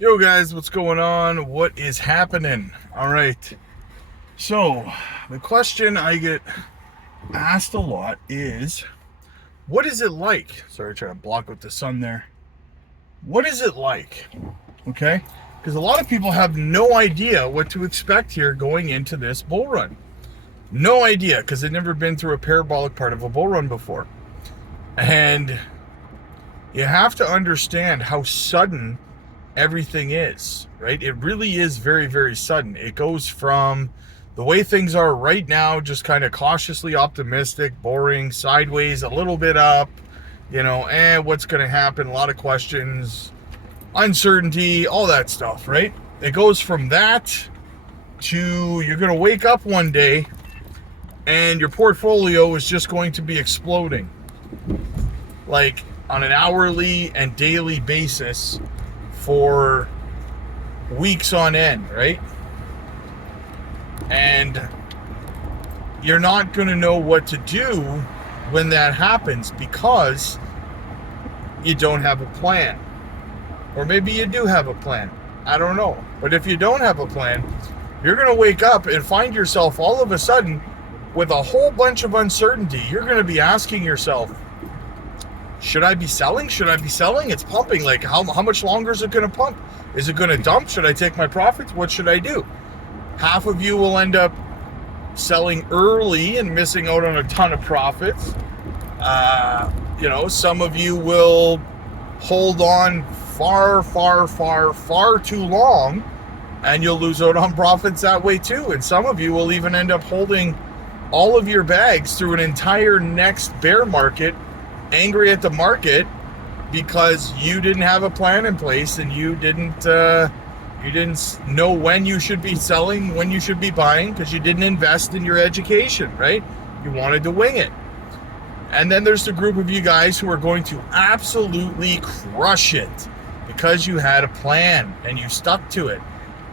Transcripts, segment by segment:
Yo guys, what's going on? What is happening? All right. So, the question I get asked a lot is, what is it like? Sorry, trying to block out the sun there. What is it like? Okay? Because a lot of people have no idea what to expect here going into this bull run. No idea, because they've never been through a parabolic part of a bull run before. And you have to understand how sudden everything is, right? It really is very, very sudden. It goes from the way things are right now, just kind of cautiously optimistic, boring, sideways, a little bit up, what's going to happen? A lot of questions, uncertainty, all that stuff, right? It goes from that to you're going to wake up one day and your portfolio is just going to be exploding, like on an hourly and daily basis for weeks on end, right? And you're not going to know what to do when that happens because you don't have a plan. Or maybe you do have a plan. I don't know. But if you don't have a plan, you're going to wake up and find yourself all of a sudden with a whole bunch of uncertainty. You're going to be asking yourself, should I be selling? Should I be selling? It's pumping. Like, how much longer is it going to pump? Is it going to dump? Should I take my profits? What should I do? Half of you will end up selling early and missing out on a ton of profits. Some of you will hold on far too long, and you'll lose out on profits that way too. And some of you will even end up holding all of your bags through an entire next bear market, angry at the market because you didn't have a plan in place and you didn't know when you should be selling, when you should be buying, because you didn't invest in your education, right? You wanted to wing it. And then there's the group of you guys who are going to absolutely crush it because you had a plan and you stuck to it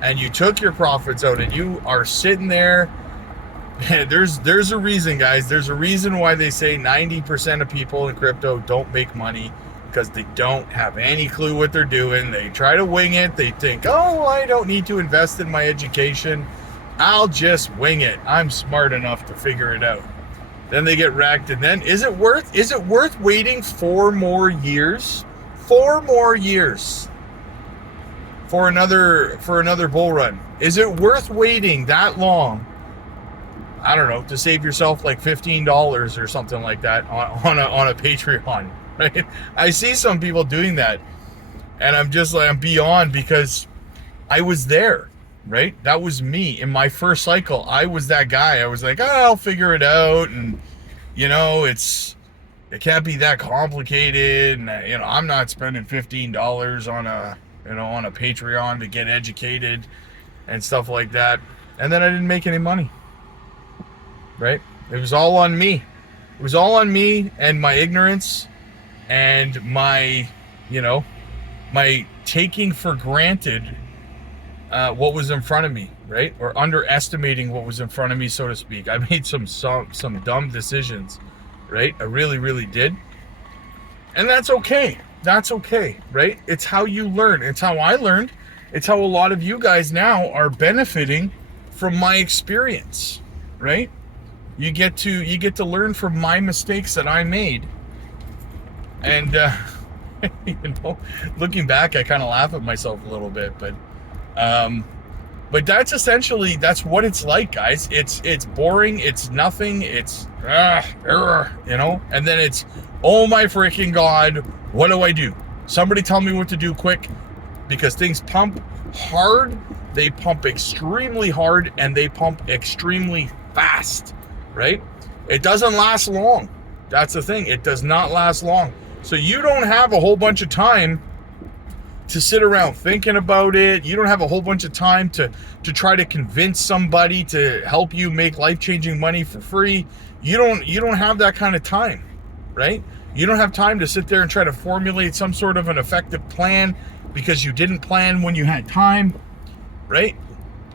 and you took your profits out and you are sitting there. There's a reason, guys. There's a reason why they say 90% of people in crypto don't make money, because they don't have any clue what they're doing. They try to wing it. They think, oh, I don't need to invest in my education. I'll just wing it. I'm smart enough to figure it out. Then they get wrecked. And then is it worth waiting 4 more years? 4 more years for another bull run? Is it worth waiting that long? I don't know, to save yourself like $15 or something like that on a Patreon, right? I see some people doing that, and I'm just like, I'm beyond, because I was there, right? That was me in my first cycle. I was that guy. I was like, oh, I'll figure it out, and it can't be that complicated, and I'm not spending $15 on a Patreon to get educated and stuff like that. And then I didn't make any money. Right? It was all on me. It was all on me and my ignorance and my taking for granted what was in front of me, right? Or underestimating what was in front of me, so to speak. I made some dumb decisions, right? I really, really did. And that's okay. That's okay, right? It's how you learn. It's how I learned. It's how a lot of you guys now are benefiting from my experience, right? You get to learn from my mistakes that I made, and looking back, I kind of laugh at myself a little bit, but that's what it's like, guys. It's boring, it's nothing, it's and then it's, oh my freaking god, what do I do? Somebody tell me what to do quick, because things pump hard, they pump extremely hard, and they pump extremely fast. Right? It doesn't last long. That's the thing. It does not last long. So you don't have a whole bunch of time to sit around thinking about it. You don't have a whole bunch of time to try to convince somebody to help you make life-changing money for free. You don't have that kind of time, right? You don't have time to sit there and try to formulate some sort of an effective plan because you didn't plan when you had time, right?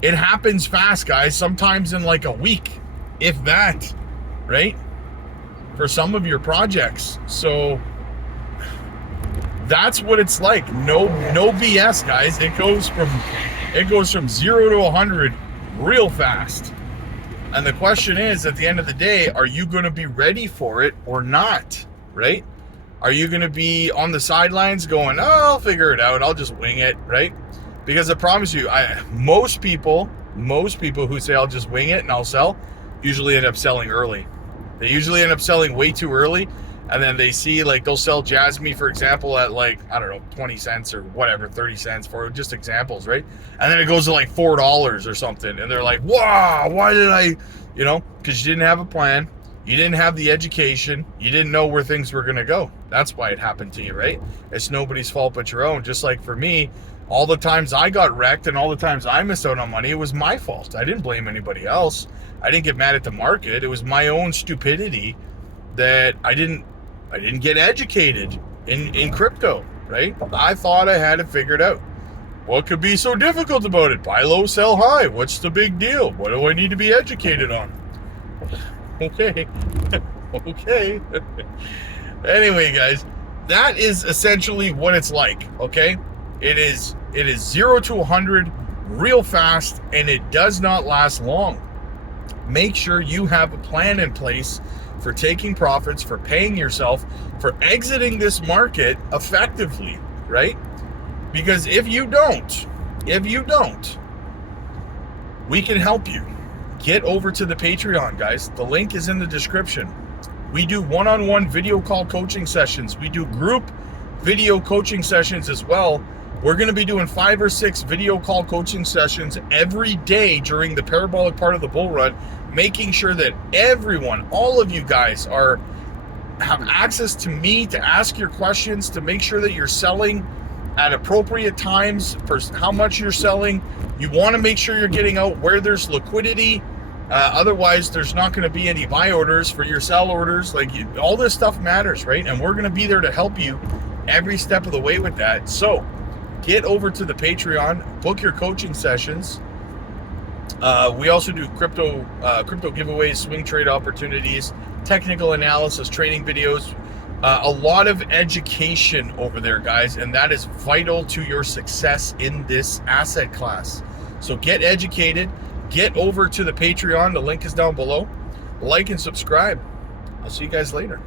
It happens fast, guys. Sometimes in like a week, if that, right? For some of your projects. So That's what it's like. No BS, guys. It goes from 0 to 100 real fast. And the question is, at the end of the day, are you going to be ready for it or not, right? Are you going to be on the sidelines going, oh, I'll figure it out, I'll just wing it, right? Because I promise you, most people who say I'll just wing it and I'll sell, usually end up selling early. They usually end up selling way too early, and then they see, like, they'll sell JASMY, for example, at, like, I don't know, 20 cents or whatever, 30 cents for just examples, right? And then it goes to like $4 or something, and they're like, wow, why did I, you know, because you didn't have a plan, you didn't have the education, you didn't know where things were going to go. That's why it happened to you, right? It's nobody's fault but your own. Just like for me, all the times I got wrecked and all the times I missed out on money, it was my fault. I didn't blame anybody else. I didn't get mad at the market. It was my own stupidity that I didn't get educated in crypto, right? I thought I had it figured out. What could be so difficult about it? Buy low, sell high. What's the big deal? What do I need to be educated on? Okay. Okay. Anyway, guys, that is essentially what it's like, okay? It is 0 to 100 real fast, and it does not last long. Make sure you have a plan in place for taking profits, for paying yourself, for exiting this market effectively, right? Because if you don't, we can help you. Get over to the Patreon, guys. The link is in the description. We do one-on-one video call coaching sessions. We do group video coaching sessions as well. We're going to be doing 5 or 6 video call coaching sessions every day during the parabolic part of the bull run, making sure that everyone, all of you guys, have access to me to ask your questions, to make sure that you're selling at appropriate times for how much you're selling. You want to make sure you're getting out where there's liquidity. Otherwise, there's not going to be any buy orders for your sell orders. All this stuff matters, right? And we're going to be there to help you every step of the way with that. So get over to the Patreon, book your coaching sessions. We also do crypto giveaways, swing trade opportunities, technical analysis, training videos, a lot of education over there, guys, and that is vital to your success in this asset class. So get educated, get over to the Patreon. The link is down below. Like and subscribe. I'll see you guys later.